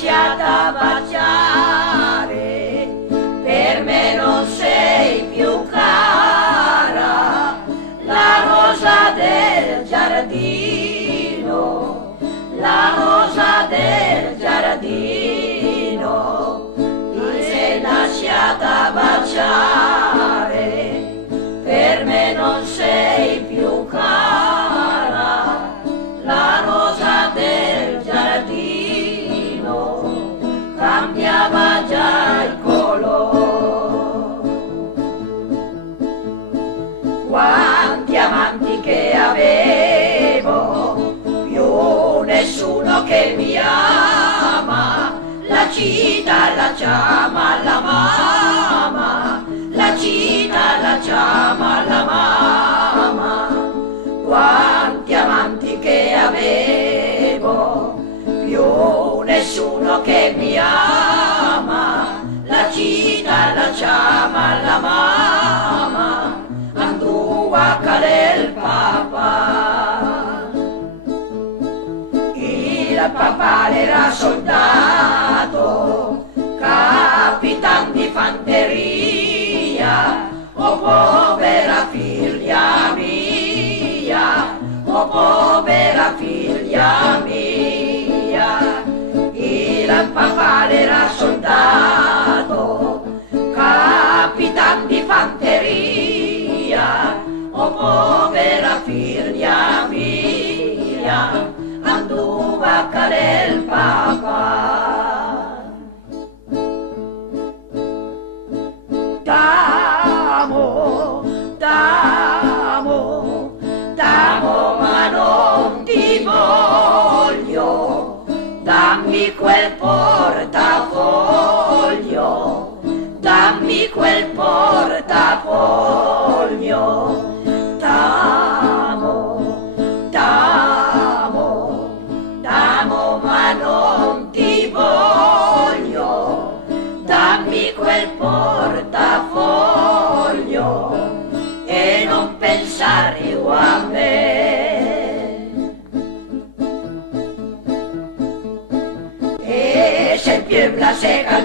lasciata baciare, per me non sei più cara, la rosa del giardino, la rosa del giardino, ti sei lasciata baciare, per me non sei più cara, la rosa del giardino cambiava già il colore. Quanti amanti che avevo, più nessuno che mi ama, la cita la chiama la mamma, la cita la chiama la mamma. Quanti amanti che avevo, più nessuno che mi ama, la cita la chiama la mamma, andò a cadere il papà. Il papà era soldato, capitan di fanteria, oh povera figlia mia, oh povera figlia mia. Il papà era soldato, capitan di fanteria, oh povera figlia mia, andò a cadere il papà. T'amo, t'amo, t'amo ma non ti voglio, dammi quel portafoglio, dammi quel portafoglio. T'amo, t'amo, t'amo ma non ti voglio, dammi quel portafoglio e non pensare a me. E se più la seca